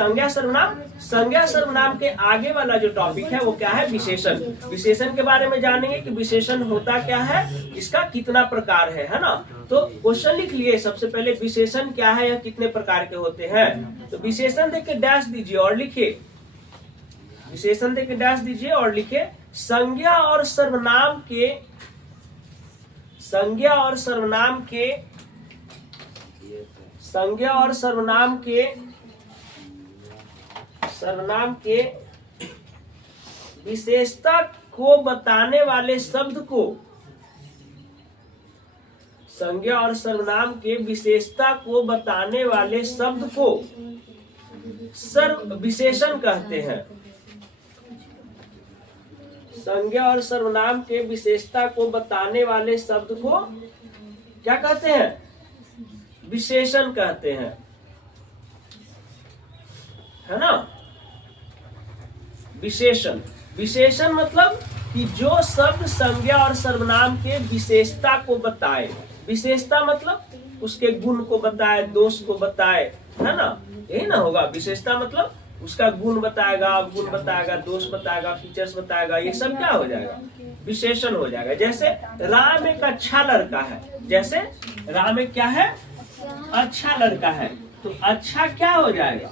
संज्ञा सर्वनाम, संज्ञा सर्वनाम के आगे वाला जो टॉपिक है वो क्या है, विशेषण। विशेषण के बारे में जानेंगे कि विशेषण होता क्या है, इसका कितना प्रकार है ना। तो क्वेश्चन लिख लिए सबसे पहले, विशेषण क्या है या कितने प्रकार के होते हैं। तो विशेषण देख के डैश दीजिए और लिखिए, विशेषण देख के डैश दीजिए और लिखिए, संज्ञा और सर्वनाम के, संज्ञा और सर्वनाम के, संज्ञा और सर्वनाम के, सर्वनाम के विशेषता को बताने वाले शब्द को, संज्ञा और सर्वनाम के विशेषता को बताने वाले शब्द को सर्व विशेषण कहते हैं। संज्ञा और सर्वनाम के विशेषता को बताने वाले शब्द को क्या कहते हैं, विशेषण कहते हैं, है ना। विशेषण, विशेषण मतलब कि जो शब्द संज्ञा और सर्वनाम के विशेषता को बताए, विशेषता मतलब उसके गुण को बताए, दोष को बताए, है ना, यही ना होगा। विशेषता मतलब उसका गुण बताएगा, गुण बताएगा, दोष बताएगा, फीचर्स बताएगा, ये सब क्या हो जाएगा, विशेषण हो जाएगा। जैसे राम एक अच्छा लड़का है, जैसे राम एक क्या है, अच्छा लड़का है, तो अच्छा क्या हो जाएगा,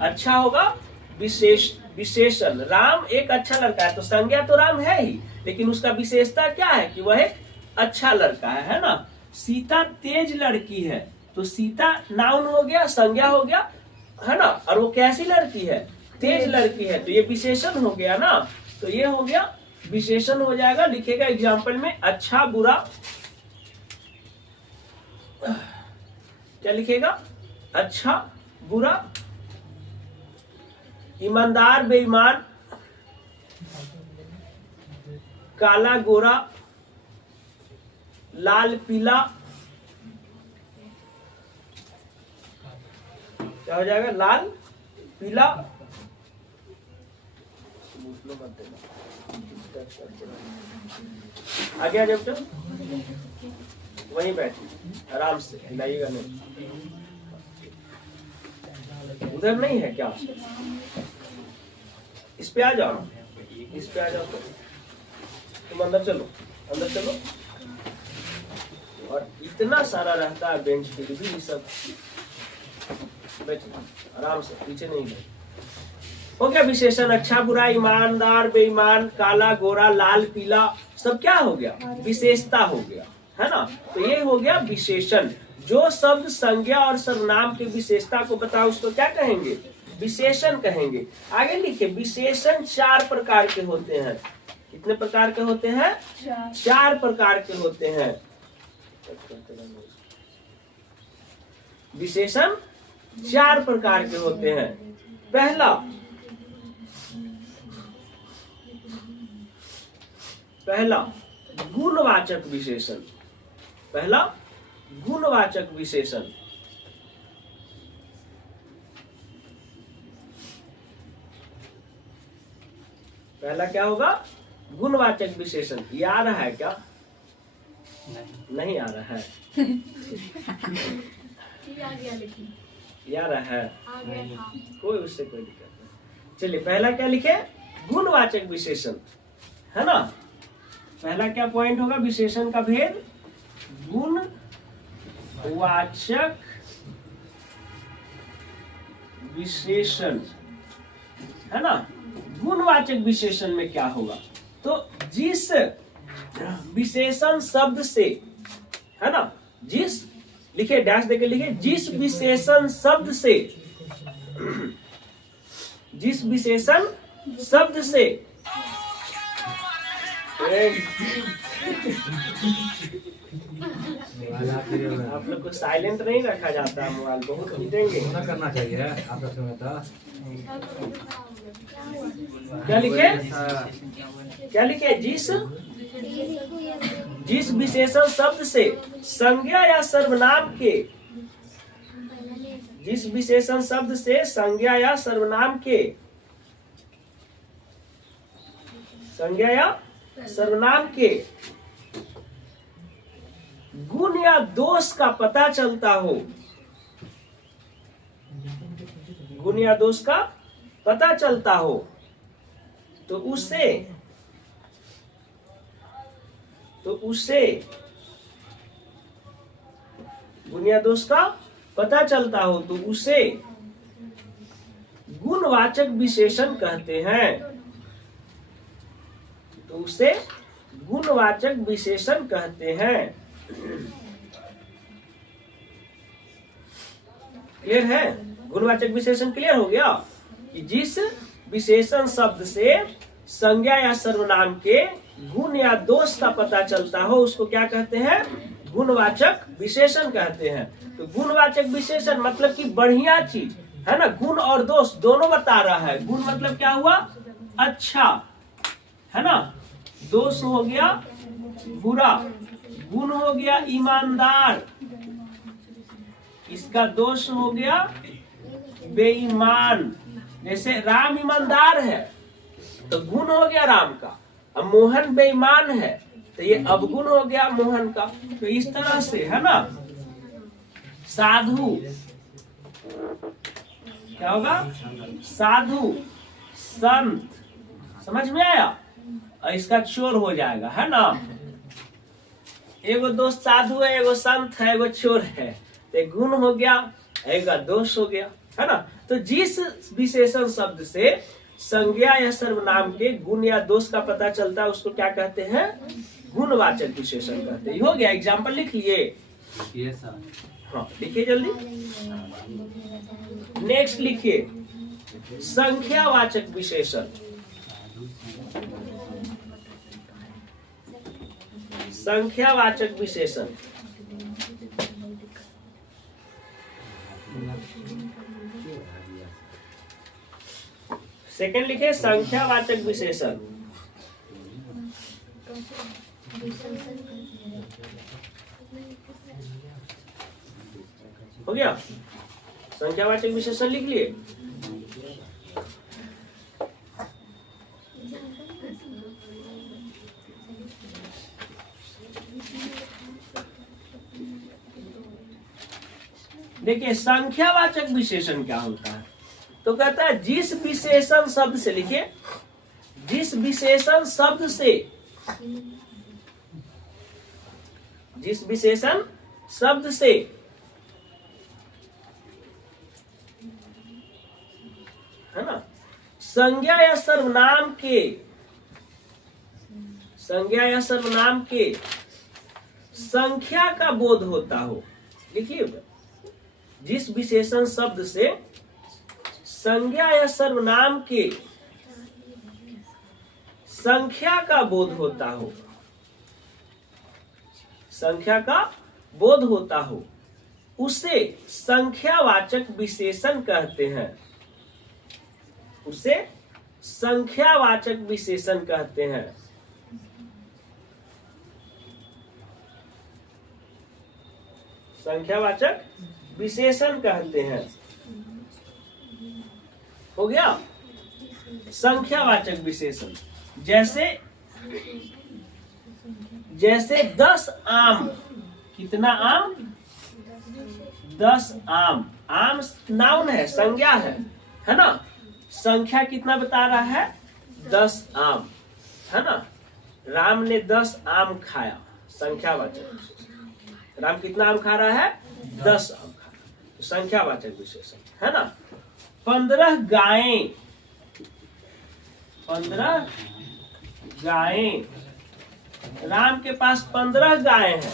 अच्छा होगा विशेषण। राम एक अच्छा लड़का है, तो संज्ञा तो राम है ही, लेकिन उसका विशेषता क्या है कि वह एक अच्छा लड़का है ना। सीता तेज लड़की है, तो सीता नाउन हो गया, संज्ञा हो गया, है ना, और वो कैसी लड़की है, तेज लड़की है, तो ये विशेषण हो गया ना। तो ये हो गया विशेषण हो जाएगा। लिखेगा एग्जाम्पल में, अच्छा बुरा, क्या लिखेगा, अच्छा बुरा, ईमानदार बेईमान, काला गोरा, लाल पीला, क्या हो जाएगा, लाल पीला, आ गया। जब तक वहीं बैठिए आराम से, हिलाइएगा नहीं, उधर नहीं है क्या, इस पे आ जाओ, इस पे आ जाओ, तो तुम अंदर चलो, अंदर चलो। और इतना सारा रहता है बेंच पे भी, सब बैठिए आराम से, पीछे नहीं है। हो गया विशेषण, अच्छा बुरा, ईमानदार बेईमान, काला गोरा, लाल पीला, सब क्या हो गया, विशेषता हो गया, है ना। तो ये हो गया विशेषण। जो शब्द संज्ञा और सर्वनाम की विशेषता को बताओ उसको क्या कहेंगे, विशेषण कहेंगे। आगे लिखिए, विशेषण 4 प्रकार के होते हैं। कितने प्रकार के होते हैं, 4 प्रकार के होते हैं। विशेषण 4 प्रकार के होते हैं। पहला, गुणवाचक विशेषण, पहला गुणवाचक विशेषण। पहला क्या होगा, गुणवाचक विशेषण। ये आ रहा है क्या, नहीं आ रहा है, ये आ रहा है, कोई उससे कोई दिक्कत नहीं। चलिए पहला क्या लिखे, गुणवाचक विशेषण, है ना। पहला क्या पॉइंट होगा, विशेषण का भेद, गुणवाचक विशेषण, है ना। गुणवाचक विशेषण में क्या होगा, तो जिस विशेषण शब्द से, है ना, जिस, लिखे डैश देके लिखे, जिस विशेषण शब्द से, जिस विशेषण शब्द से आप लोग को साइलेंट नहीं रखा जाता है, मोबाइल बहुत पीटेंगे, करना चाहिए आपका समय था। क्या लिखे, क्या लिखे, जिस विशेषण शब्द से संज्ञा या सर्वनाम के, जिस विशेषण शब्द से संज्ञा या सर्वनाम के, संज्ञा या सर्वनाम के गुण या दोष का पता चलता हो, गुण या दोष का पता चलता हो तो उससे गुण या दोष का पता चलता हो तो उसे गुणवाचक विशेषण कहते हैं। तो उसे गुणवाचक विशेषण कहते हैं। क्लियर है? गुणवाचक विशेषण क्लियर हो गया कि जिस विशेषण शब्द से संज्ञा या सर्वनाम के गुण या दोष का पता चलता हो उसको क्या कहते हैं? गुणवाचक विशेषण कहते हैं। तो गुणवाचक विशेषण मतलब कि बढ़िया चीज है ना, गुण और दोष दोनों बता रहा है। गुण मतलब क्या हुआ? अच्छा, है ना। दोष हो गया बुरा, गुण हो गया ईमानदार, इसका दोष हो गया बेईमान। जैसे राम ईमानदार है तो गुण हो गया राम का, अब मोहन बेईमान है तो ये अवगुण हो गया मोहन का। तो इस तरह से है ना। साधु क्या होगा? साधु, संत, समझ में आया? और इसका चोर हो जाएगा, है ना। एगो दोस्त साधु है, एगो संत है, एगो चोर है, तो एक गुण हो गया, एक दोष हो गया, है ना। तो जिस विशेषण शब्द से संज्ञा या सर्वनाम के गुण या दोष का पता चलता है उसको क्या कहते हैं? गुणवाचक विशेषण कहते हैं। हो गया, एग्जाम्पल लिख लिए? हाँ, लिखिए जल्दी। नेक्स्ट लिखिए संख्यावाचक विशेषण। संख्यावाचक विशेषण सेकंड लिखे संख्यावाचक विशेषण। हो गया, संख्यावाचक विशेषण लिख लिए। देखिए संख्यावाचक विशेषण क्या होता है? तो कहता है जिस विशेषण शब्द से, लिखिए जिस विशेषण शब्द से, जिस विशेषण शब्द से है ना संज्ञा या सर्वनाम के, संज्ञा या सर्वनाम के संख्या का बोध होता हो। लिखिए जिस विशेषण शब्द से संज्ञा या सर्वनाम के संख्या का बोध होता हो, संख्या का बोध होता हो उसे संख्यावाचक विशेषण कहते हैं। उसे संख्यावाचक विशेषण कहते हैं। संख्यावाचक विशेषण कहते हैं। हो गया संख्यावाचक विशेषण। जैसे 10 आम, कितना आम? 10 आम। आम नाउन है, संज्ञा है ना। संख्या कितना बता रहा है? 10 आम, है ना। राम ने 10 आम खाया, संख्यावाचक। राम कितना आम खा रहा है? 10 आम खा रहा है, संख्यावाचक विशेषण, है ना। 15 गायें, 15 गायें। राम के पास 15 गाय है,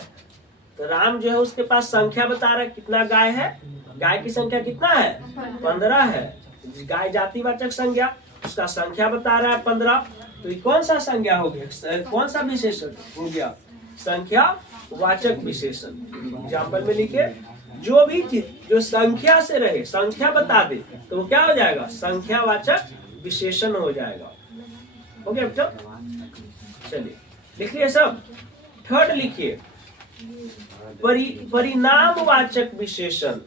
तो राम जो है उसके पास संख्या बता रहा है कितना गाय है। गाय की संख्या कितना है? 15 है। गाय जातिवाचक संज्ञा, उसका संख्या बता रहा है 15। तो ये कौन सा संज्ञा हो गया? कौन सा विशेषण हो गया? संख्या वाचक विशेषण। एग्जाम्पल में लिखे जो भी चीज जो संख्या से रहे, संख्या बता दे, तो वो क्या हो जाएगा? संख्यावाचक विशेषण हो जाएगा। हो गया बच्चों? चलिए लिख लिया सब। थर्ड लिखिए परिणामवाचक विशेषण।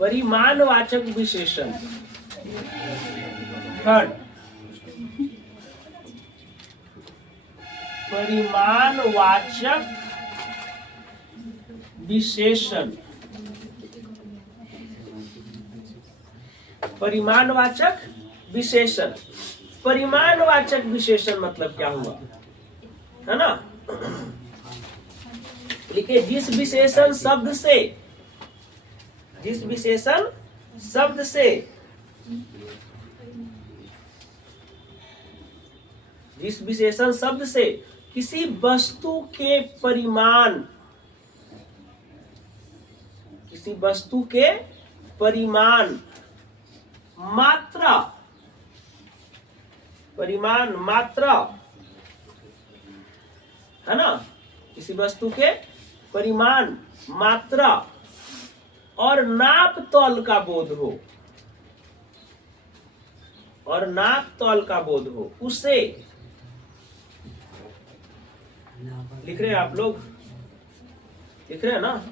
परिमाणवाचक विशेषण। थर्ड परिमाणवाचक विशेषण। परिमाणवाचक विशेषण। परिमाणवाचक विशेषण मतलब क्या हुआ, है ना। लिखिए जिस विशेषण शब्द से, जिस विशेषण शब्द से, जिस विशेषण शब्द से किसी वस्तु के परिमाण, किसी वस्तु के परिमाण, मात्रा, परिमाण मात्रा, है ना, किसी वस्तु के परिमाण मात्रा और नाप तौल का बोध हो, और नाप तौल का बोध हो, उसे लिख रहे हैं आप लोग, लिख रहे हैं ना,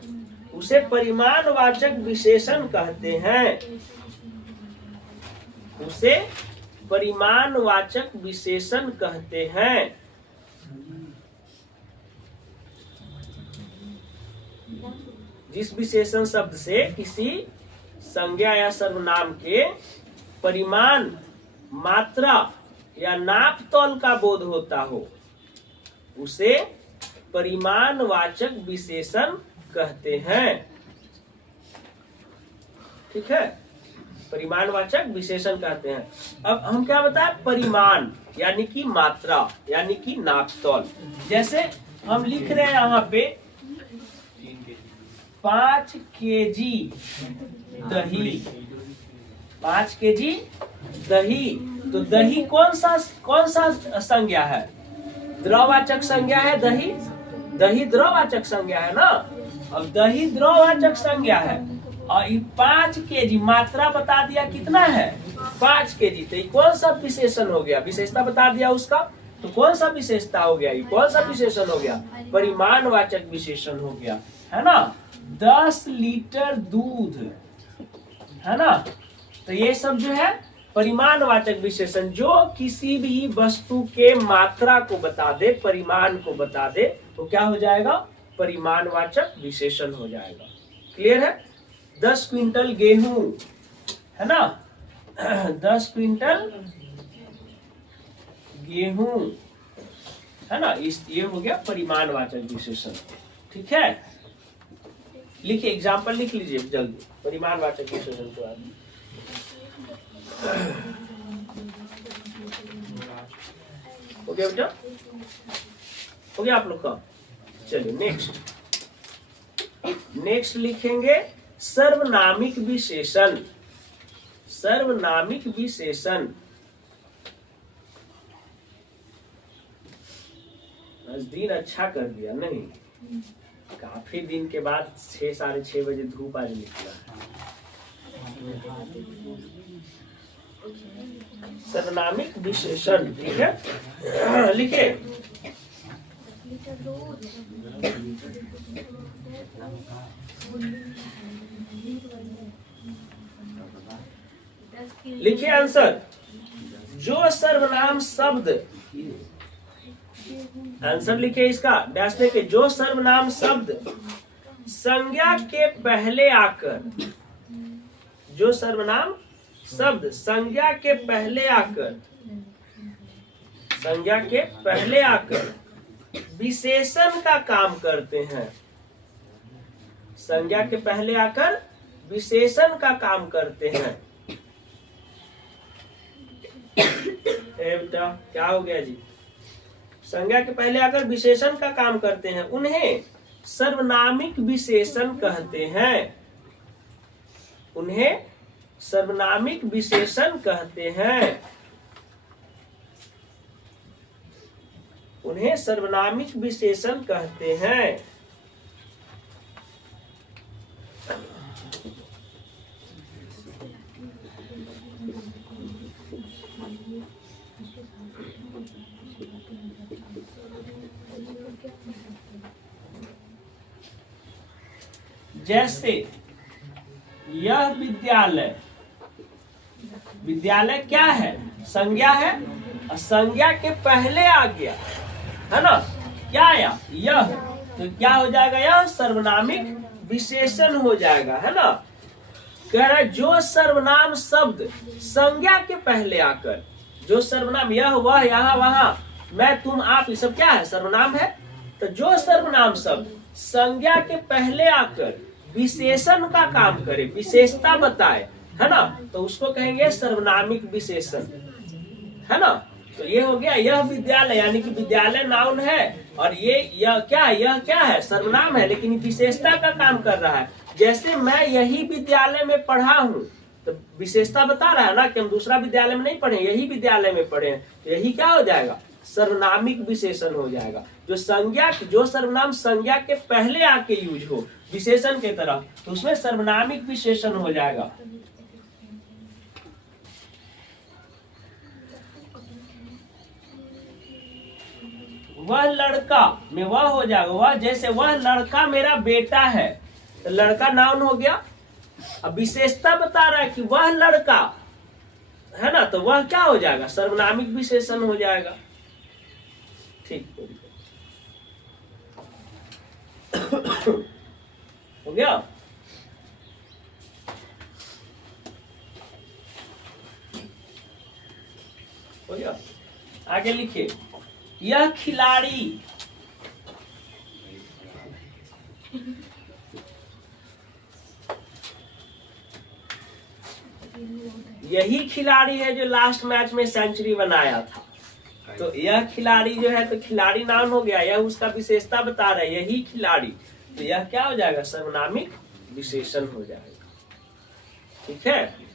उसे परिमाणवाचक विशेषण कहते हैं, उसे परिमाणवाचक विशेषण कहते हैं। जिस विशेषण शब्द से किसी संज्ञा या सर्वनाम के परिमाण, मात्रा या नाप तौल का बोध होता हो, उसे परिमाणवाचक विशेषण कहते हैं। ठीक है, परिमाणवाचक विशेषण कहते हैं। अब हम क्या बताएं, परिमाण यानी कि मात्रा, यानी कि नाप तौल। जैसे हम लिख रहे हैं यहाँ पे 5 केजी दही, 5 केजी दही। तो दही कौन सा संज्ञा है, द्रववाचक संज्ञा है दही, दही द्रववाचक संज्ञा है ना। अब दही द्रववाचक संज्ञा है और ये 5 केजी मात्रा बता दिया कितना है, 5 केजी। तो ये कौन सा विशेषण हो गया, विशेषता बता दिया उसका, तो कौन सा विशेषता हो गया, ये कौन सा विशेषण हो गया, परिमाणवाचक विशेषण हो गया, है ना। 10 लीटर दूध, है ना। तो ये सब जो है परिमाणवाचक विशेषण, जो किसी भी वस्तु के मात्रा को बता दे, परिमाण को बता दे, तो क्या हो जाएगा, परिमाणवाचक विशेषण हो जाएगा। क्लियर है। 10 क्विंटल गेहूं, है ना, 10 क्विंटल गेहूं, है ना, ये हो गया परिमाणवाचक विशेषण। ठीक है, लिखिए एग्जाम्पल लिख लीजिए जल्दी परिमाणवाचक विशेषण के बाद। हो गया बेटा, हो गया आप लोग का। चलिए नेक्स्ट लिखेंगे सर्वनामिक विशेषण। सर्वनामिक विशेषण, आज दिन अच्छा कर दिया नहीं, काफी दिन के बाद 6 साढ़े 6 बजे धूप आज निकला। सर्वनामिक विशेषण, ठीक है, लिखे लिखिए आंसर। जो सर्वनाम शब्द, आंसर लिखिए इसका डैश लेके, जो सर्वनाम शब्द संज्ञा के पहले आकर, जो सर्वनाम शब्द संज्ञा के पहले आकर, संज्ञा के पहले आकर विशेषण का काम करते हैं, संज्ञा के पहले आकर विशेषण का काम करते हैं। बेटा क्या हो गया जी, संज्ञा के पहले आकर विशेषण का काम करते हैं, उन्हें सर्वनामिक विशेषण कहते हैं, उन्हें सर्वनामिक विशेषण कहते हैं, उन्हें सर्वनामिक विशेषण कहते हैं। जैसे यह विद्यालय, विद्यालय क्या है, संज्ञा है, और संज्ञा के पहले आ गया, है ना, क्या आया, यह, तो क्या हो जाएगा, यह सर्वनामिक विशेषण हो जाएगा, है ना। कह रहा है जो सर्वनाम शब्द संज्ञा के पहले आकर, जो सर्वनाम यह वह यहाँ वहां मैं तुम आप, ये सब क्या है? सर्वनाम है। तो जो सर्वनाम शब्द संज्ञा के पहले आकर विशेषण का काम करे, विशेषता बताए, है ना, तो उसको कहेंगे सर्वनामिक विशेषण, है ना। तो ये हो गया, यह विद्यालय यानी कि विद्यालय नाउन है, और यह क्या है? यह क्या है? सर्वनाम है, लेकिन विशेषता का काम कर रहा है। जैसे मैं यही विद्यालय में पढ़ा हूँ, तो विशेषता बता रहा है ना कि हम दूसरा विद्यालय में नहीं पढ़े, यही विद्यालय में पढ़े हैं, तो यही क्या हो जाएगा? सर्वनामिक विशेषण हो जाएगा। जो संज्ञा, जो सर्वनाम संज्ञा के पहले आके यूज हो विशेषण के तरह, तो उसमें सर्वनामिक विशेषण हो जाएगा। वह लड़का में वह हो जाएगा, वह जैसे वह लड़का मेरा बेटा है, तो लड़का नाउन हो गया। अब विशेषता बता रहा है कि वह लड़का है ना, तो वह क्या हो जाएगा? सर्वनामिक विशेषण हो जाएगा। ठीक हो गया। हो गया। आगे लिखिए, यह खिलाड़ी यही खिलाड़ी है जो लास्ट मैच में सेंचुरी बनाया था। तो यह खिलाड़ी जो है, तो खिलाड़ी नाम हो गया, यह उसका विशेषता बता रहा है, यही खिलाड़ी, तो यह क्या हो जाएगा? सर्वनामिक विशेषण हो जाएगा। ठीक है।